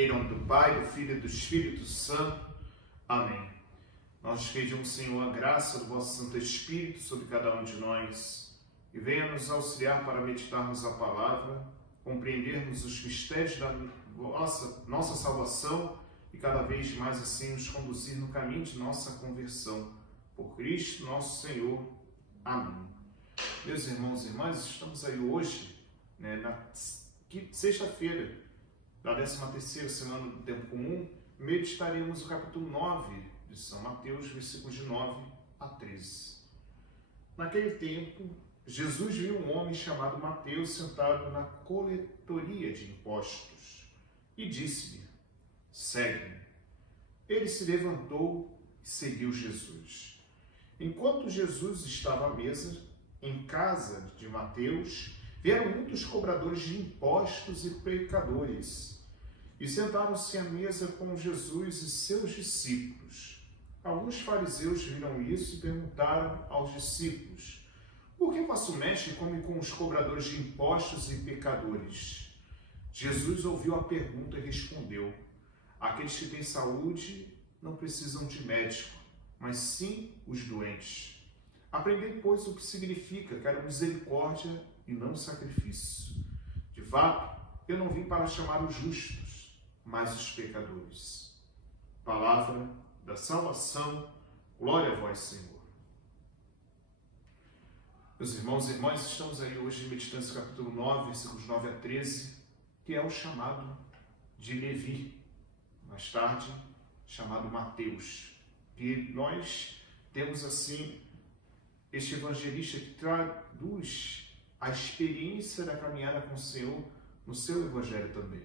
Em nome do Pai, do Filho e do Espírito Santo. Amém. Nós pedimos, Senhor, a graça do vosso Santo Espírito sobre cada um de nós e venha nos auxiliar para meditarmos a palavra, compreendermos os mistérios da nossa salvação e cada vez mais assim nos conduzir no caminho de nossa conversão. Por Cristo nosso Senhor. Amém. Meus irmãos e irmãs, estamos aí hoje, na sexta-feira da 13ª semana do Tempo Comum, meditaremos o capítulo 9 de São Mateus, versículos de 9 a 13. Naquele tempo, Jesus viu um homem chamado Mateus sentado na coletoria de impostos e disse-lhe: segue-me. Ele se levantou e seguiu Jesus. Enquanto Jesus estava à mesa, em casa de Mateus, vieram muitos cobradores de impostos e pecadores e sentaram-se à mesa com Jesus e seus discípulos. Alguns fariseus viram isso e perguntaram aos discípulos: por que vosso mestre come com os cobradores de impostos e pecadores? Jesus ouviu a pergunta e respondeu: aqueles que têm saúde não precisam de médico, mas sim os doentes. Aprendei, pois, o que significa quero misericórdia e não sacrifício. De fato, eu não vim para chamar os justos, mas os pecadores. Palavra da salvação, glória a vós, Senhor. Meus irmãos e irmãs, estamos aí hoje meditando esse capítulo 9, versículos 9 a 13, que é o chamado de Levi, mais tarde chamado Mateus. E nós temos assim este evangelista que traduz a experiência da caminhada com o Senhor no seu evangelho também.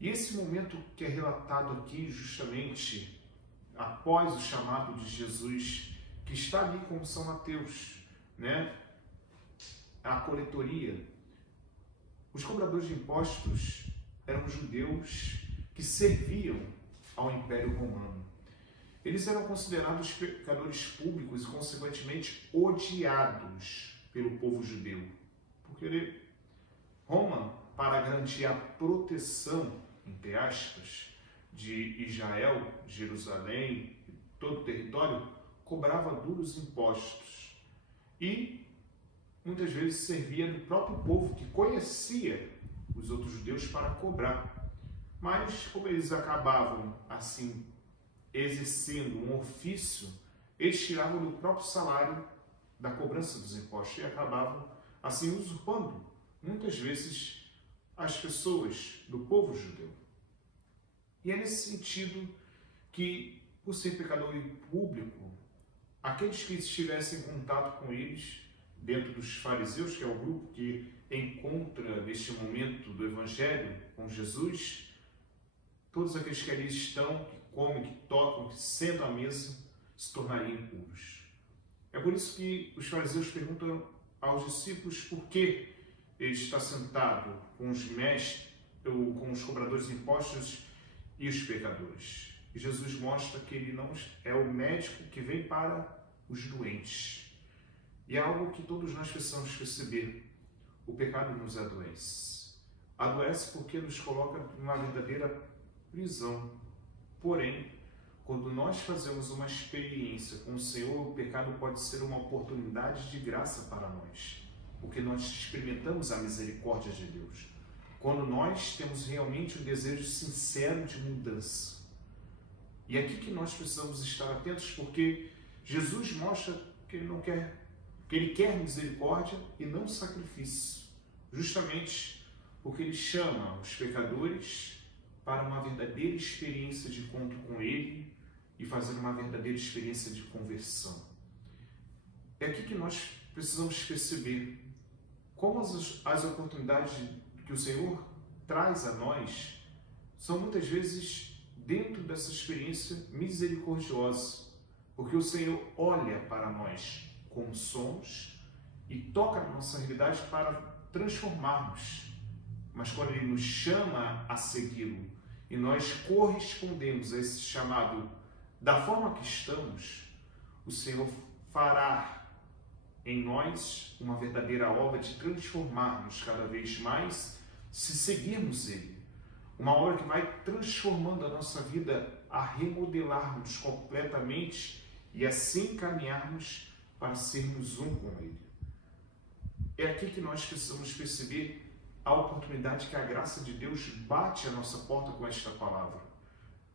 E esse momento que é relatado aqui justamente após o chamado de Jesus, que está ali com São Mateus, a coletoria. Os cobradores de impostos eram judeus que serviam ao Império Romano. Eles eram considerados pecadores públicos e, consequentemente, odiados pelo povo judeu. Porque Roma, para garantir a proteção, entre aspas, de Israel, Jerusalém, todo o território, cobrava duros impostos. E, muitas vezes, servia do próprio povo que conhecia os outros judeus para cobrar. Mas, como eles acabavam, assim, exercendo um ofício, eles tiravam do próprio salário da cobrança dos impostos e acabavam, assim, usurpando, muitas vezes, as pessoas do povo judeu. E é nesse sentido que, por ser pecador público, aqueles que estivessem em contato com eles, dentro dos fariseus, que é o grupo que encontra neste momento do Evangelho com Jesus, todos aqueles que ali estão, que comem, que tocam, que sentam à mesa, se tornariam impuros. É por isso que os fariseus perguntam aos discípulos por que ele está sentado com os mestres, ou com os cobradores de impostos e os pecadores. E Jesus mostra que ele não é o médico que vem para os doentes. E é algo que todos nós precisamos perceber. O pecado nos adoece. Adoece porque nos coloca numa verdadeira prisão. Porém, quando nós fazemos uma experiência com o Senhor, o pecado pode ser uma oportunidade de graça para nós, porque nós experimentamos a misericórdia de Deus. Quando nós temos realmente um desejo sincero de mudança. E é aqui que nós precisamos estar atentos, porque Jesus mostra que ele quer misericórdia e não sacrifício, justamente porque ele chama os pecadores para uma verdadeira experiência de encontro com Ele e fazer uma verdadeira experiência de conversão. É aqui que nós precisamos perceber como as oportunidades que o Senhor traz a nós são muitas vezes dentro dessa experiência misericordiosa, porque o Senhor olha para nós como somos e toca na nossa realidade para transformarmos. Mas quando Ele nos chama a segui-lo e nós correspondemos a esse chamado da forma que estamos, o Senhor fará em nós uma verdadeira obra de transformarmos cada vez mais se seguirmos Ele. uma obra que vai transformando a nossa vida, a remodelarmos completamente e assim caminharmos para sermos um com Ele. É aqui que nós precisamos perceber a oportunidade que a graça de Deus bate à nossa porta com esta palavra.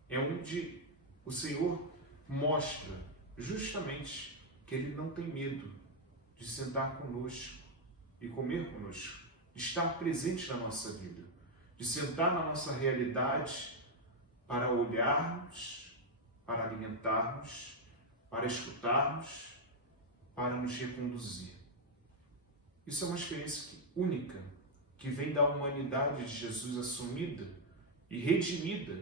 É onde o Senhor mostra justamente que Ele não tem medo de sentar conosco e comer conosco, de estar presente na nossa vida, de sentar na nossa realidade para olharmos, para alimentarmos, para escutarmos, para nos reconduzir. Isso é uma experiência única, que vem da humanidade de Jesus assumida e redimida.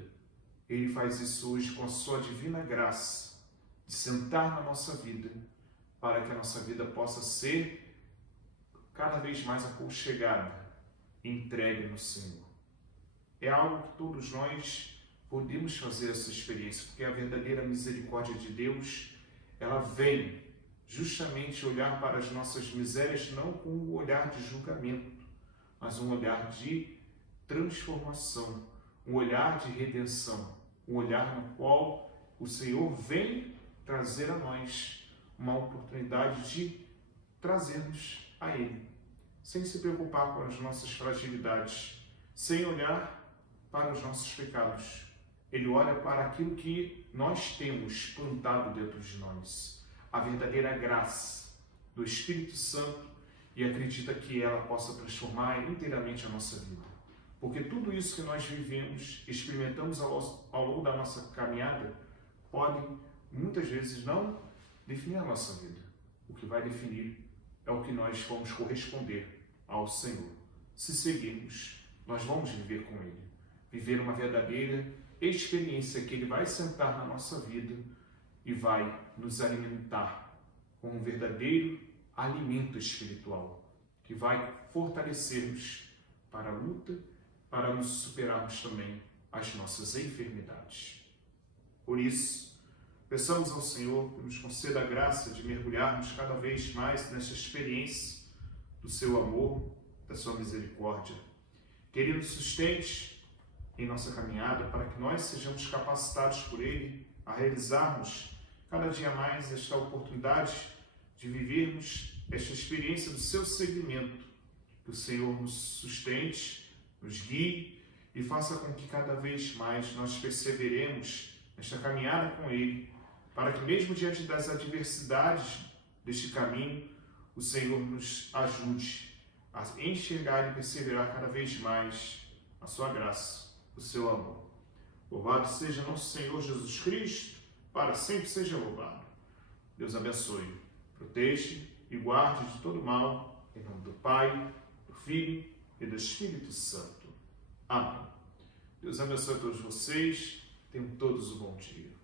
Ele faz isso hoje com a sua divina graça, de sentar na nossa vida, para que a nossa vida possa ser cada vez mais aconchegada, entregue no Senhor. É algo que todos nós podemos fazer essa experiência, porque a verdadeira misericórdia de Deus, ela vem justamente olhar para as nossas misérias não com um olhar de julgamento, mas um olhar de transformação, um olhar de redenção, um olhar no qual o Senhor vem trazer a nós uma oportunidade de trazermos a Ele, sem se preocupar com as nossas fragilidades, sem olhar para os nossos pecados. Ele olha para aquilo que nós temos plantado dentro de nós, a verdadeira graça do Espírito Santo, e acredita que ela possa transformar inteiramente a nossa vida. Porque tudo isso que nós vivemos, experimentamos ao longo da nossa caminhada, pode muitas vezes não definir a nossa vida. O que vai definir é o que nós vamos corresponder ao Senhor. Se seguirmos, nós vamos viver com Ele. Viver uma verdadeira experiência que Ele vai sentar na nossa vida e vai nos alimentar com um verdadeiro alimento espiritual, que vai fortalecer-nos para a luta, para nos superarmos também as nossas enfermidades. Por isso, peçamos ao Senhor que nos conceda a graça de mergulharmos cada vez mais nessa experiência do seu amor, da sua misericórdia. Que Ele nos sustente em nossa caminhada para que nós sejamos capacitados por Ele a realizarmos cada dia mais esta oportunidade de vivermos esta experiência do seu seguimento. Que o Senhor nos sustente, nos guie e faça com que cada vez mais nós perseveremos nesta caminhada com Ele, para que mesmo diante das adversidades deste caminho, o Senhor nos ajude a enxergar e perseverar cada vez mais a sua graça, o seu amor. Louvado seja nosso Senhor Jesus Cristo, para sempre seja louvado. Deus abençoe, proteja e guarde de todo mal, em nome do Pai, do Filho e do Espírito Santo. Amém. Deus abençoe a todos vocês. Tenham todos um bom dia.